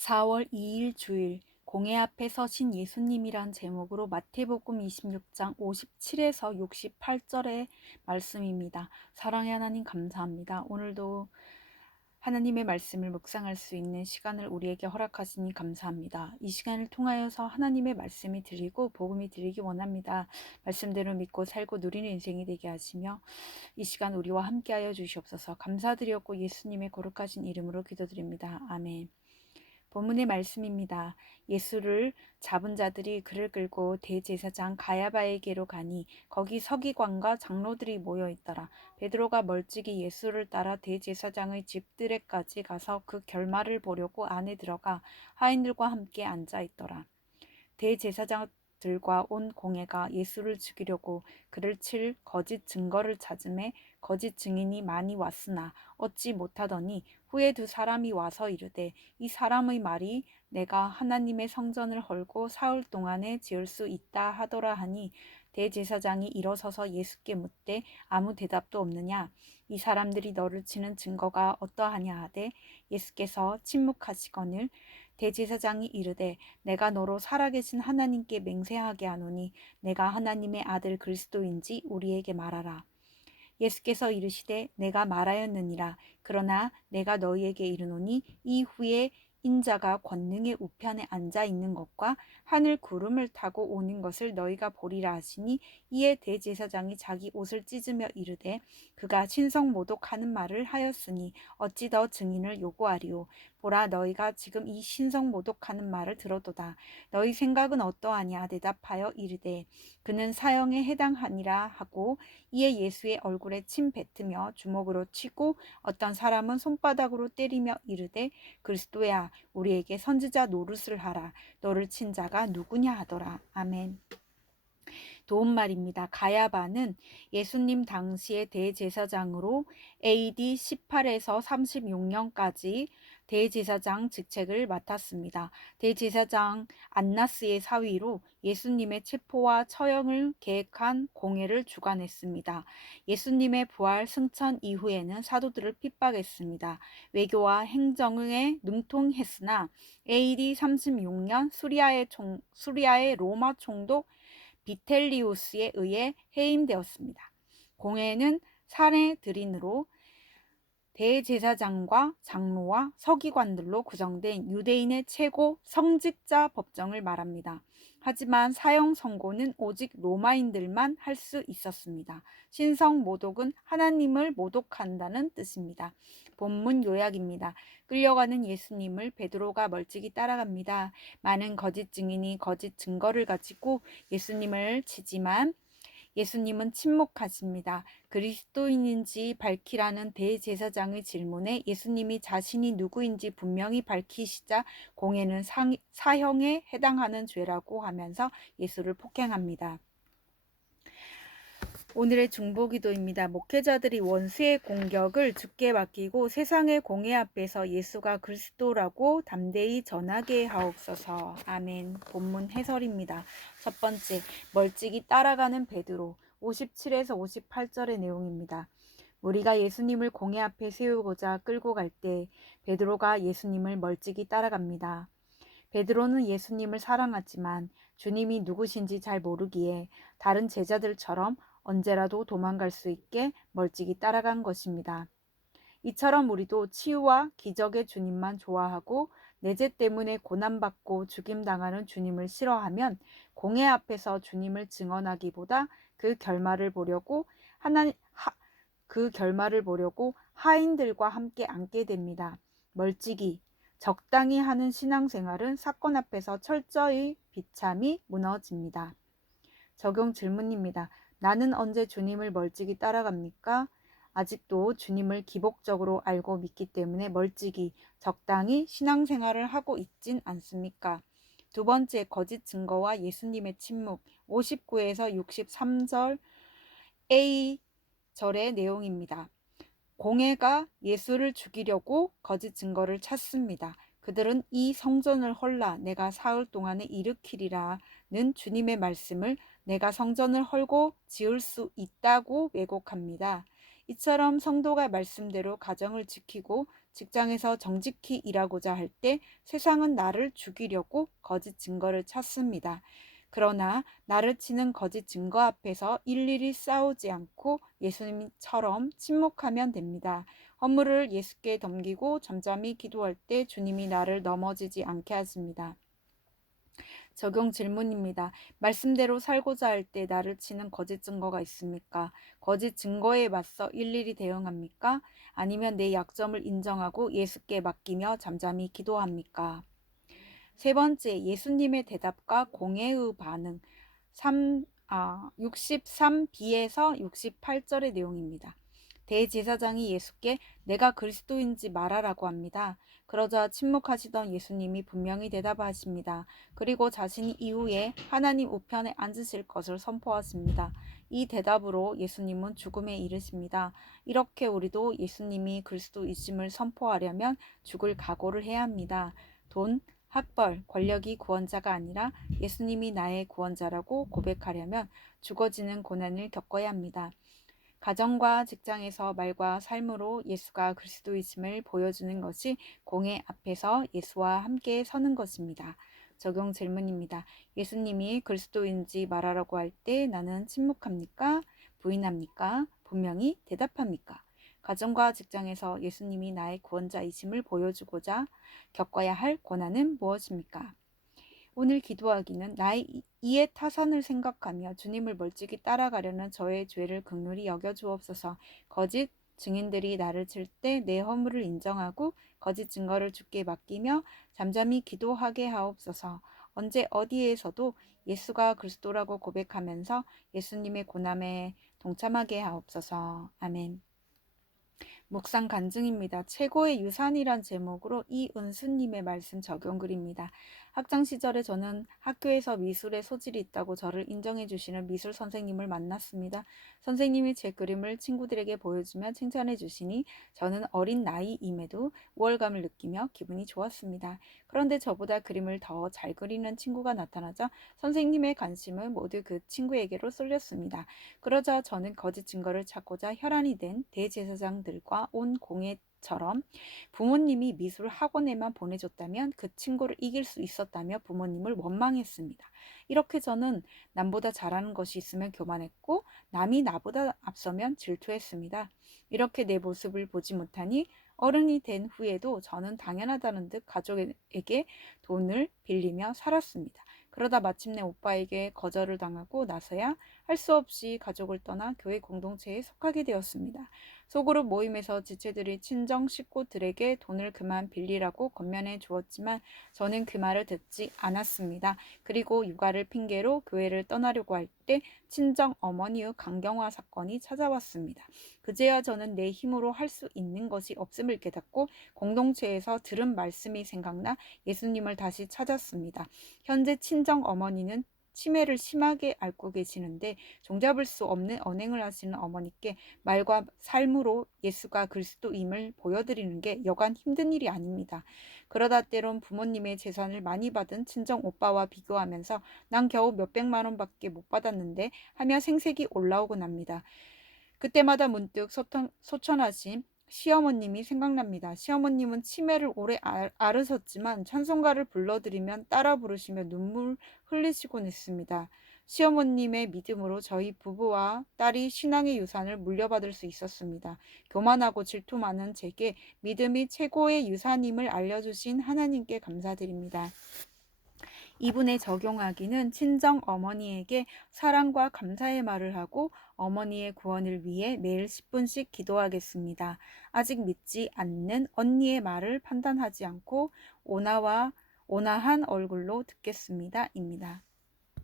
4월 2일 주일 공회 앞에 서신 예수님이란 제목으로 마태복음 26장 57에서 68절의 말씀입니다. 사랑의 하나님 감사합니다. 오늘도 하나님의 말씀을 묵상할 수 있는 시간을 우리에게 허락하시니 감사합니다. 이 시간을 통하여서 하나님의 말씀이 들리고 복음이 들리기 원합니다. 말씀대로 믿고 살고 누리는 인생이 되게 하시며 이 시간 우리와 함께하여 주시옵소서. 감사드렸고 예수님의 거룩하신 이름으로 기도드립니다. 아멘. 본문의 말씀입니다. 예수를 잡은 자들이 그를 끌고 대제사장 가야바에게로 가니 거기 서기관과 장로들이 모여 있더라. 베드로가 멀찍이 예수를 따라 대제사장의 집들에까지 가서 그 결말을 보려고 안에 들어가 하인들과 함께 앉아 있더라. 대제사장들과 온 공회가 예수를 죽이려고 그를 칠 거짓 증거를 찾음에 거짓 증인이 많이 왔으나 얻지 못하더니 후에 두 사람이 와서 이르되 이 사람의 말이 내가 하나님의 성전을 헐고 사흘 동안에 지을 수 있다 하더라 하니 대제사장이 일어서서 예수께 묻되 아무 대답도 없느냐. 이 사람들이 너를 치는 증거가 어떠하냐 하되 예수께서 침묵하시거늘 대제사장이 이르되 내가 너로 살아계신 하나님께 맹세하게 하노니 내가 하나님의 아들 그리스도인지 우리에게 말하라. 예수께서 이르시되 내가 말하였느니라. 그러나 내가 너희에게 이르노니 이후에 인자가 권능의 우편에 앉아 있는 것과 하늘 구름을 타고 오는 것을 너희가 보리라 하시니 이에 대제사장이 자기 옷을 찢으며 이르되 그가 신성 모독하는 말을 하였으니 어찌 더 증인을 요구하리요. 보라 너희가 지금 이 신성 모독하는 말을 들었도다. 너희 생각은 어떠하냐 대답하여 이르되 그는 사형에 해당하니라 하고 이에 예수의 얼굴에 침 뱉으며 주먹으로 치고 어떤 사람은 손바닥으로 때리며 이르되 그리스도야 우리에게 선지자 노릇을 하라. 너를 친 자가 누구냐 하더라. 아멘. 도움말입니다. 가야바는 예수님 당시의 대제사장으로 AD 18에서 36년까지 대제사장 직책을 맡았습니다. 대제사장 안나스의 사위로 예수님의 체포와 처형을 계획한 공회를 주관했습니다. 예수님의 부활 승천 이후에는 사도들을 핍박했습니다. 외교와 행정에 능통했으나 AD 36년 수리아의 로마 총독 비텔리우스에 의해 해임되었습니다. 공회는 사내들인으로 대제사장과 장로와 서기관들로 구성된 유대인의 최고 성직자 법정을 말합니다. 하지만 사형 선고는 오직 로마인들만 할 수 있었습니다. 신성 모독은 하나님을 모독한다는 뜻입니다. 본문 요약입니다. 끌려가는 예수님을 베드로가 멀찍이 따라갑니다. 많은 거짓 증인이 거짓 증거를 가지고 예수님을 치지만 예수님은 침묵하십니다. 그리스도인인지 밝히라는 대제사장의 질문에 예수님이 자신이 누구인지 분명히 밝히시자 공회는 사형에 해당하는 죄라고 하면서 예수를 폭행합니다. 오늘의 중보기도입니다. 목회자들이 원수의 공격을 주께 맡기고 세상의 공회 앞에서 예수가 그리스도라고 담대히 전하게 하옵소서. 아멘. 본문 해설입니다. 첫 번째, 멀찍이 따라가는 베드로 57에서 58절의 내용입니다. 우리가 예수님을 공회 앞에 세우고자 끌고 갈 때 베드로가 예수님을 멀찍이 따라갑니다. 베드로는 예수님을 사랑하지만 주님이 누구신지 잘 모르기에 다른 제자들처럼 언제라도 도망갈 수 있게 멀찍이 따라간 것입니다. 이처럼 우리도 치유와 기적의 주님만 좋아하고 내 죄 때문에 고난받고 죽임당하는 주님을 싫어하면 공회 앞에서 주님을 증언하기보다 그 결말을 보려고 하인들과 함께 앉게 됩니다. 멀찍이 적당히 하는 신앙생활은 사건 앞에서 철저히 비참히 무너집니다. 적용 질문입니다. 나는 언제 주님을 멀찍이 따라갑니까? 아직도 주님을 기복적으로 알고 믿기 때문에 멀찍이 적당히 신앙생활을 하고 있진 않습니까? 두 번째, 거짓 증거와 예수님의 침묵 59에서 63절 A절의 내용입니다. 공회가 예수를 죽이려고 거짓 증거를 찾습니다. 그들은 이 성전을 헐라 내가 사흘 동안에 일으키리라는 주님의 말씀을 내가 성전을 헐고 지을 수 있다고 왜곡합니다. 이처럼 성도가 말씀대로 가정을 지키고 직장에서 정직히 일하고자 할 때 세상은 나를 죽이려고 거짓 증거를 찾습니다. 그러나 나를 치는 거짓 증거 앞에서 일일이 싸우지 않고 예수님처럼 침묵하면 됩니다. 허물을 예수께 넘기고 잠잠히 기도할 때 주님이 나를 넘어지지 않게 하십니다. 적용 질문입니다. 말씀대로 살고자 할 때 나를 치는 거짓 증거가 있습니까? 거짓 증거에 맞서 일일이 대응합니까? 아니면 내 약점을 인정하고 예수께 맡기며 잠잠히 기도합니까? 세 번째, 예수님의 대답과 공회의 반응. 63b에서 68절의 내용입니다. 대제사장이 예수께 내가 그리스도인지 말하라고 합니다. 그러자 침묵하시던 예수님이 분명히 대답하십니다. 그리고 자신이 이후에 하나님 우편에 앉으실 것을 선포하십니다. 이 대답으로 예수님은 죽음에 이르십니다. 이렇게 우리도 예수님이 그리스도이심을 선포하려면 죽을 각오를 해야 합니다. 돈, 학벌, 권력이 구원자가 아니라 예수님이 나의 구원자라고 고백하려면 죽어지는 고난을 겪어야 합니다. 가정과 직장에서 말과 삶으로 예수가 그리스도이심을 보여주는 것이 공회 앞에서 예수와 함께 서는 것입니다. 적용 질문입니다. 예수님이 그리스도인지 말하라고 할 때 나는 침묵합니까? 부인합니까? 분명히 대답합니까? 가정과 직장에서 예수님이 나의 구원자이심을 보여주고자 겪어야 할 고난은 무엇입니까? 오늘 기도하기는 나의 이해 타산을 생각하며 주님을 멀찍이 따라가려는 저의 죄를 긍휼히 여겨 주옵소서. 거짓 증인들이 나를 칠 때 내 허물을 인정하고 거짓 증거를 주께 맡기며 잠잠히 기도하게 하옵소서. 언제 어디에서도 예수가 그리스도라고 고백하면서 예수님의 고난에 동참하게 하옵소서. 아멘. 묵상 간증입니다. 최고의 유산이란 제목으로 이은수님의 말씀 적용글입니다. 학창 시절에 저는 학교에서 미술에 소질이 있다고 저를 인정해 주시는 미술 선생님을 만났습니다. 선생님이 제 그림을 친구들에게 보여주며 칭찬해 주시니 저는 어린 나이임에도 우월감을 느끼며 기분이 좋았습니다. 그런데 저보다 그림을 더 잘 그리는 친구가 나타나자 선생님의 관심은 모두 그 친구에게로 쏠렸습니다. 그러자 저는 거짓 증거를 찾고자 혈안이 된 대제사장들과 온 공회처럼 부모님이 미술 학원에만 보내줬다면 그 친구를 이길 수 있었다며 부모님을 원망했습니다. 이렇게 저는 남보다 잘하는 것이 있으면 교만했고 남이 나보다 앞서면 질투했습니다. 이렇게 내 모습을 보지 못하니 어른이 된 후에도 저는 당연하다는 듯 가족에게 돈을 빌리며 살았습니다. 그러다 마침내 오빠에게 거절을 당하고 나서야 할 수 없이 가족을 떠나 교회 공동체에 속하게 되었습니다. 소그룹 모임에서 지체들이 친정 식구들에게 돈을 그만 빌리라고 권면해 주었지만 저는 그 말을 듣지 않았습니다. 그리고 육아를 핑계로 교회를 떠나려고 할 때 친정 어머니의 강경화 사건이 찾아왔습니다. 그제야 저는 내 힘으로 할 수 있는 것이 없음을 깨닫고 공동체에서 들은 말씀이 생각나 예수님을 다시 찾았습니다. 현재 친정 어머니는 치매를 심하게 앓고 계시는데 종잡을 수 없는 언행을 하시는 어머니께 말과 삶으로 예수가 그리스도임을 보여드리는 게 여간 힘든 일이 아닙니다. 그러다 때론 부모님의 재산을 많이 받은 친정 오빠와 비교하면서 난 겨우 몇백만 원밖에 못 받았는데 하며 생색이 올라오곤 합니다. 그때마다 문득 소천하신 시어머님이 생각납니다. 시어머님은 치매를 오래 앓으셨지만 찬송가를 불러드리면 따라 부르시며 눈물 흘리시곤 했습니다. 시어머님의 믿음으로 저희 부부와 딸이 신앙의 유산을 물려받을 수 있었습니다. 교만하고 질투 많은 제게 믿음이 최고의 유산임을 알려주신 하나님께 감사드립니다. 이분에 적용하기는 친정 어머니에게 사랑과 감사의 말을 하고 어머니의 구원을 위해 매일 10분씩 기도하겠습니다. 아직 믿지 않는 언니의 말을 판단하지 않고 온화한 얼굴로 듣겠습니다. 입니다.